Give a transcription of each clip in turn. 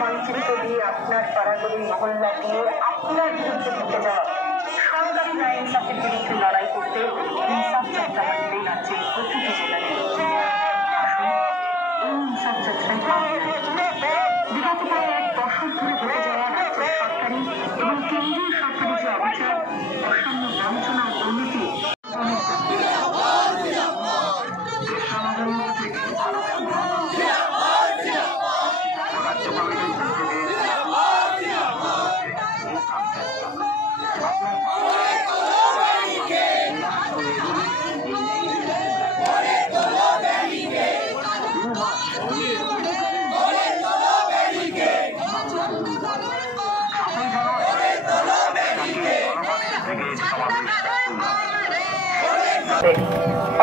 মানচিত্র দিয়ে আপনার পাড়াগলি মহল্লা দিয়ে আপনার বিরুদ্ধে ঢুকে যাওয়া সরকারি নাইনসাফের বিরুদ্ধে লড়াই করতে ইনসাফ যাত্রা হাঁটতে যাচ্ছে প্রতিটি জেলাতে। এই ইনসাফ যাত্রায় বিগত প্রায় 1 দশক ধরে ঘটে যাওয়া রাজ্য সরকারি এবং কেন্দ্রীয় সরকারি যে অবিচার, অসাম্য, বঞ্চনা ও দুর্নীতি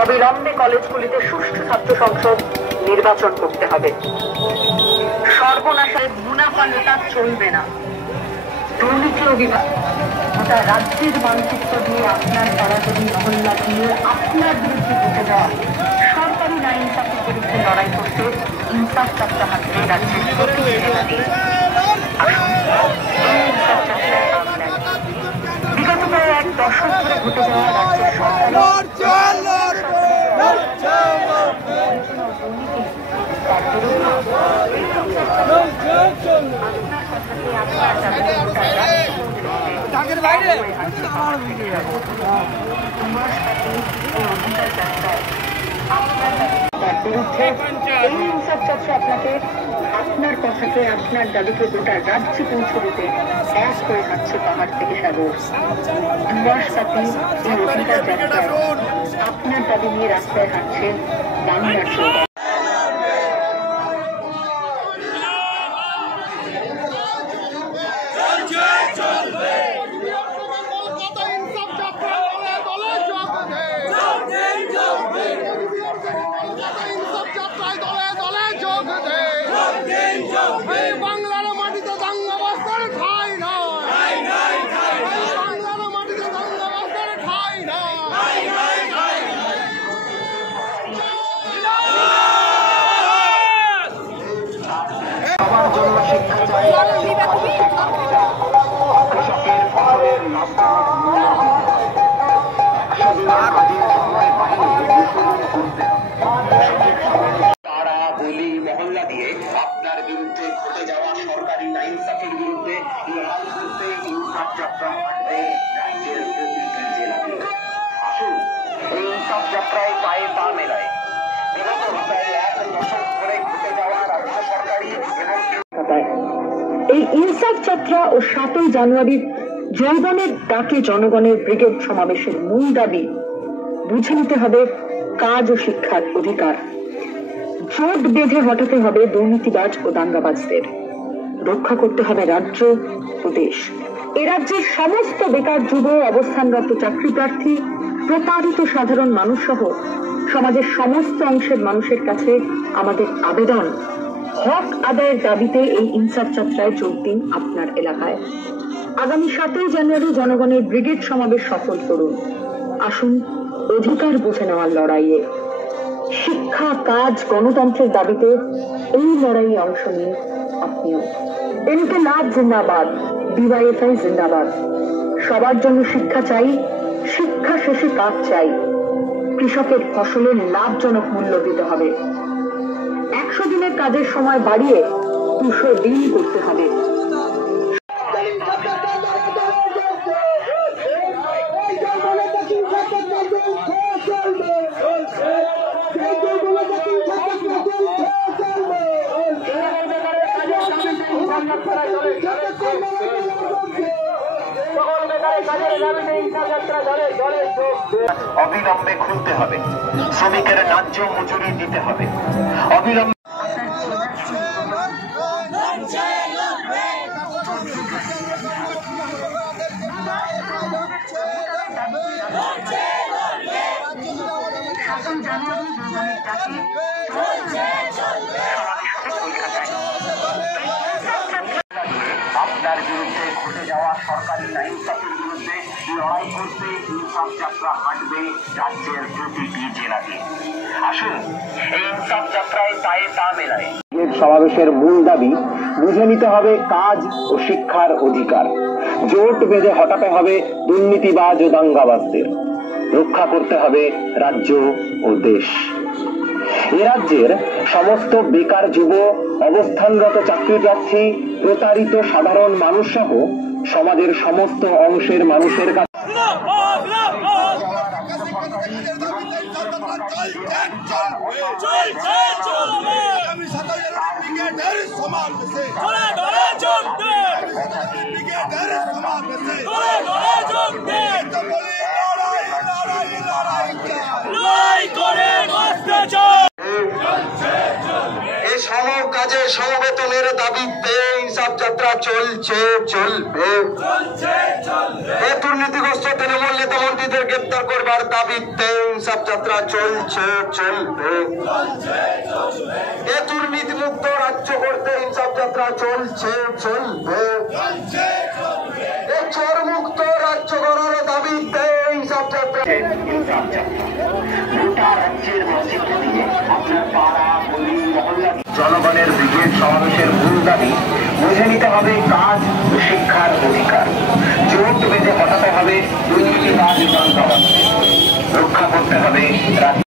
অবিলম্বে কলেজগুলিতে সুষ্ঠু ছাত্র সংসদ নির্বাচন করতে হবে। সর্বনাশের মুনাফা লোটা চলবে না। দুর্নীতি অভিযান গোটা রাজ্যের মানচিত্র দিয়ে আপনার পাড়াগলি মহল্লা দিয়ে আপনার বিরুদ্ধে ঢুকে যাওয়া সরকারি নাইনসাফের বিরুদ্ধে লড়াই করতে ইনসাফ যাত্রা হাঁটতে রাজ্যের প্রতিটি জেলাতে। বিগত প্রায় 1 দশক ধরে ঘটে যাওয়া রাজ্যের সরকারি আপনাকে আপনার কথাকে আপনার দাবিকে গোটা রাজ্যে পৌঁছে দিতে এক হয়ে যাচ্ছে পাহাড় থেকে সাগর। যুবাসপাতি এই অধিকার যাত্রায় আপনার দাবি নিয়ে রাস্তায় হাঁটছে বাংলার সরকার। মহল্লা দিয়ে আপনার বিরুদ্ধে ঘটে যাওয়া সরকারি নাইনসাফের বিরুদ্ধে লড়াই করতে ইনসাফ যাত্রা হাঁটবে রাজ্যের প্রতিটি জেলাতে। আসুন এই ইনসাফ যাত্রায় পায়ে পা মেলায় বিগত প্রায় 1 দশক ধরে ঘটে যাওয়া রাজ্য সরকারি এবং এই ইনসাফ যাত্রা ও 7ই জানুয়ারির যৌবনের ডাকে জনগণের ব্রিগেড সমাবেশের মূল দাবি বুঝে নিতে হবে কাজ ও শিক্ষার অধিকার। জোট বেঁধে হটাতে হবে দুর্নীতিবাজ ও দাঙ্গাবাজদের। রক্ষা করতে হবে রাজ্য ও দেশ। এ রাজ্যের সমস্ত বেকার যুব, অবস্থানরত চাকরি প্রার্থী, প্রতারিত সাধারণ মানুষ সহ সমাজের সমস্ত অংশের মানুষের কাছে আমাদের আবেদন, হক আদায়ের দাবিতে এই ইনসাফ যাত্রায় যোগ দিন আপনার এলাকায়। আগামী 7ই জানুয়ারি জনগণের ব্রিগেড সমাবেশ সফল করুন। আসুন অধিকার বুঝে নেওয়ার লড়াইয়ে। শিক্ষা, কাজ, গণতন্ত্রের দাবিতে এই লড়াইয়ে অংশ নিন আপনিও। ইনকিলাব জিন্দাবাদ, ডিওয়াইএফআই জিন্দাবাদ। সবার জন্য শিক্ষা চাই, শিক্ষা শেষে কাজ চাই। কৃষকের ফসলের লাভজনক মূল্য দিতে হবে। 100 দিনের কাজের সময় বাড়িয়ে 200 দিন করতে হবে। অবিলম্বে খুলতে হবে, শ্রমিকের ন্যায্য মজুরি দিতে হবে। অবিলম্বে জানুয়ারি আপনার বিরুদ্ধে ঘটে যাওয়া সরকারি নাইনসাফের বিরুদ্ধে লড়াই করতে ইনসাফ যাত্রা হাঁটবে রাজ্যের প্রতিটি জেলাতে। আসুন এই ইনসাফ যাত্রায় পায়ে পা মেলায়। সমাবেশের মূল দাবি বুঝে নিতে হবে কাজ ও শিক্ষার অধিকার, জোট বেঁধে হটাতে হবে দুর্নীতিবাজ ও দাঙ্গাবাজদের, রক্ষা করতে হবে রাজ্য ও দেশ। এ রাজ্যের সমস্ত বেকার যুব, অবস্থানরত চাকরি প্রার্থী, প্রতারিত সাধারণ মানুষ সহ সমাজের সমস্ত অংশের মানুষের কাছে কাজে সমবেতনের দাবিতে ইনসাফ যাত্রা চলছে, চলবে। দুর্নীতিগ্রস্ত তৃণমূল নেতা মন্ত্রীদের গ্রেপ্তার করবার দাবিতে ইনসাফ যাত্রা চলছে, চলবে। দুর্নীতি মুক্ত রাজ্য করতে ইনসাফ যাত্রা চলছে, চলবে। চোর মুক্ত রাজ্য করার দাবিতে ইনসাফ যাত্রা। ইনসাফ যাত্রা গোটা রাজ্যের মানচিত্র দিয়ে আপনার পাড়া, গলি, মহল্লা জনগণের ব্রিগেড সমাবেশের মূল দাবি বুঝে নিতে হবে কাজ ও শিক্ষার অধিকার, জোট বেঁধে হটাতে হবে দুর্নীতিবাজ দাঙ্গাবাজদের, রক্ষা করতে হবে রাজ্য।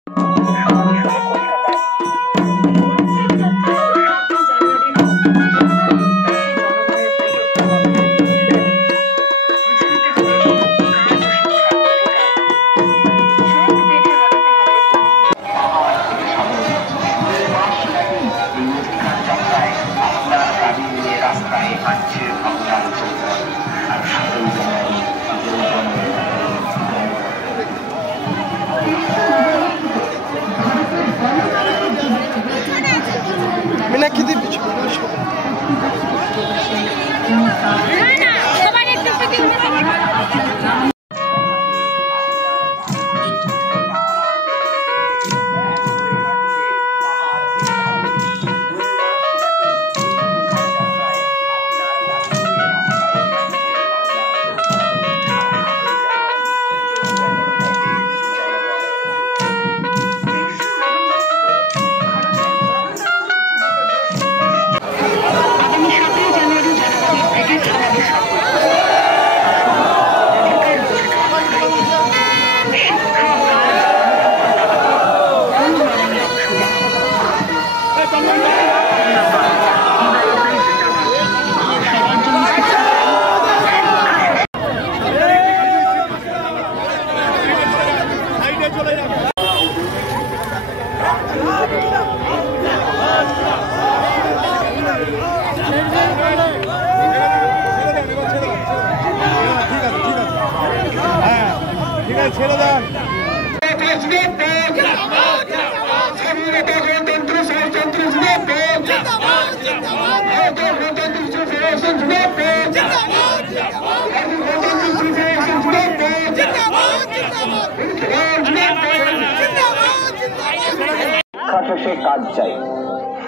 শেষে কাজ চাই,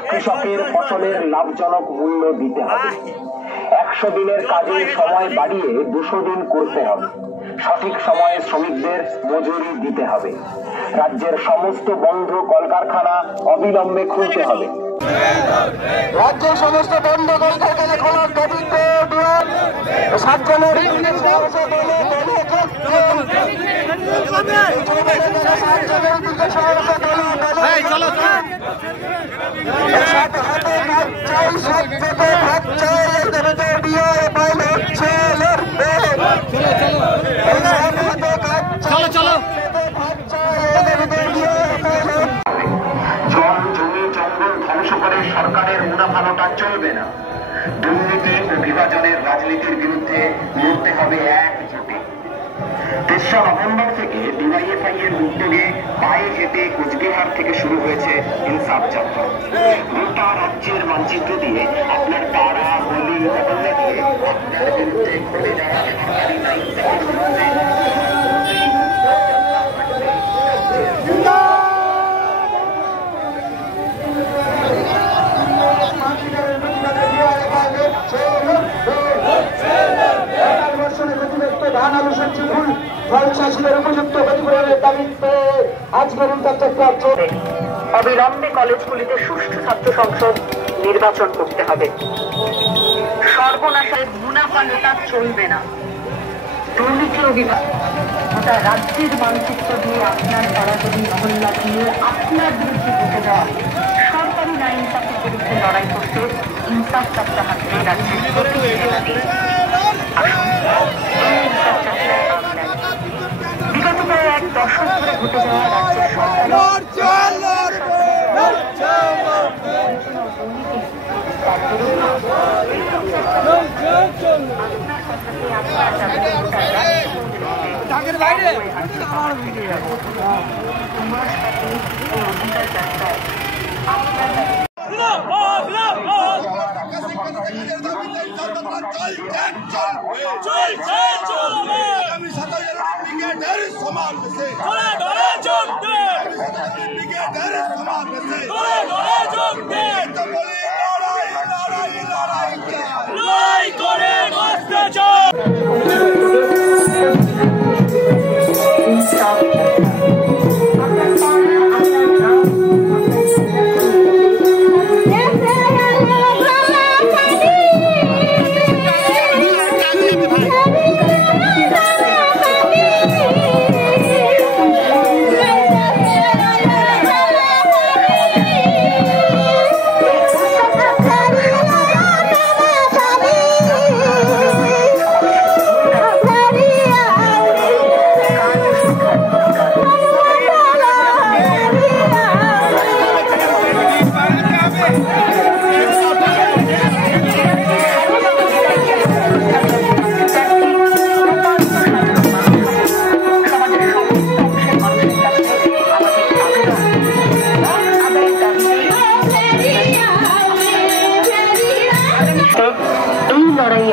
কৃষকের ফসলের লাভজনক মূল্য দিতে হবে, 100 দিনের কাজের সময় বাড়িয়ে 200 দিন করতে হবে, সঠিক সময়ে শ্রমিকদের মজুরি দিতে হবে, রাজ্যের সমস্ত বন্ধ কলকারখানা অবিলম্বে খুলতে হবে, রাজ্যের সমস্ত বন্ধ কলকারখানা খোলার দাবিতে সরকারের মুনাফা লোটা চলবে না। দুর্নীতি ও বিভাজনের রাজনীতির বিরুদ্ধে লড়তে হবে একজোটে। 3রা নভেম্বর থেকে ডিওয়াইএফআই এর উদ্যোগে পায়ে হেঁটে কোচবিহার থেকে শুরু হয়েছে ইনসাফ যাত্রা। গোটা রাজ্যের মানচিত্র দিয়ে আপনার পাড়া, গলি, মহল্লা দিয়ে আপনার বিরুদ্ধে ঘটে যাওয়া সরকারি নাইনসাফের বিরুদ্ধে ফল চাষীদের উপযুক্ত ক্ষতিপূরণের দাবিতে আজকের উত্তপ্ত চলবে। অবিলম্বে কলেজগুলিতে সুষ্ঠু ছাত্র সংসদ নির্বাচন করতে হবে। সর্বনাশের মুনাফা নেতা চলবে না। দুর্নীতি অভিযোগ গোটা রাজ্যের মানচিত্র দিয়ে আপনার পাড়াগড়ি মহল্লা দিয়ে আপনার বিরুদ্ধে ঢুকে যাওয়া সরকারি নাইনসাফের বিরুদ্ধে লড়াই করতে ইনসাফ যাত্রা হাতে রাজ্যের প্রতি জেলাতে বিগত প্রায় এক দশক ধরে ঘটে যাওয়া রাজ্যের সরকারি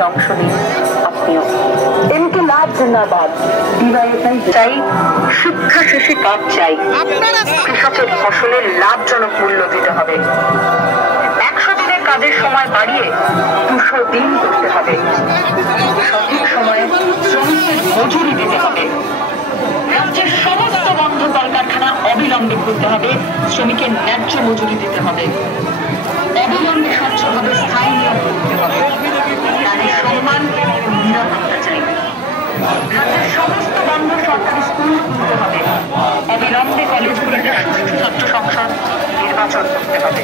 অংশ নিন আপনিও। ইনকিলাব জিন্দাবাদ। চাই শিক্ষা শেষে কাজ চাই। কৃষকের ফসলের লাভজনক মূল্য দিতে হবে। 100 দিনের কাজের সময় বাড়িয়ে 200 দিন করতে হবে। সঠিক সময়ে শ্রমিকদের মজুরি দিতে হবে। রাজ্যের সমস্ত বন্ধ কলকারখানা অবিলম্বে খুলতে হবে। শ্রমিকের ন্যায্য মজুরি দিতে হবে। অবিলম্বে স্বচ্ছভাবে স্থায়ী নিয়োগ করতে হবে। নারীর সম্মান ও নিরাপত্তা চাই। রাজ্যের সমস্ত বন্ধ সরকারি স্কুল খুলতে হবে। অবিলম্বে কলেজগুলিতে সুষ্ঠু ছাত্র সংসদ নির্বাচন করতে হবে।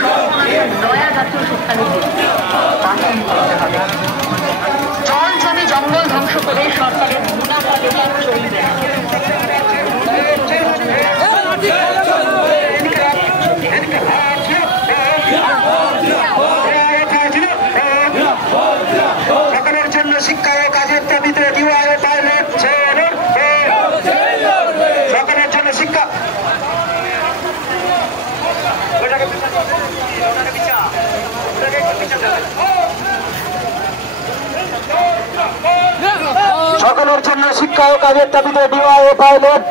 সর্বনাশের নয়া জাতীয় শিক্ষানীতি বাতিল করতে হবে। জল জমি জঙ্গল ধ্বংস করে সরকারের মুনাফা বেকার চলবে না। শিক্ষা ও কাজের দাবিতে ডিওয়াইএ পাইলট সরকারের জন্য শিক্ষা সকলের জন্য শিক্ষা ও কাজের দাবিতে ডিওয়াইএ পাইলট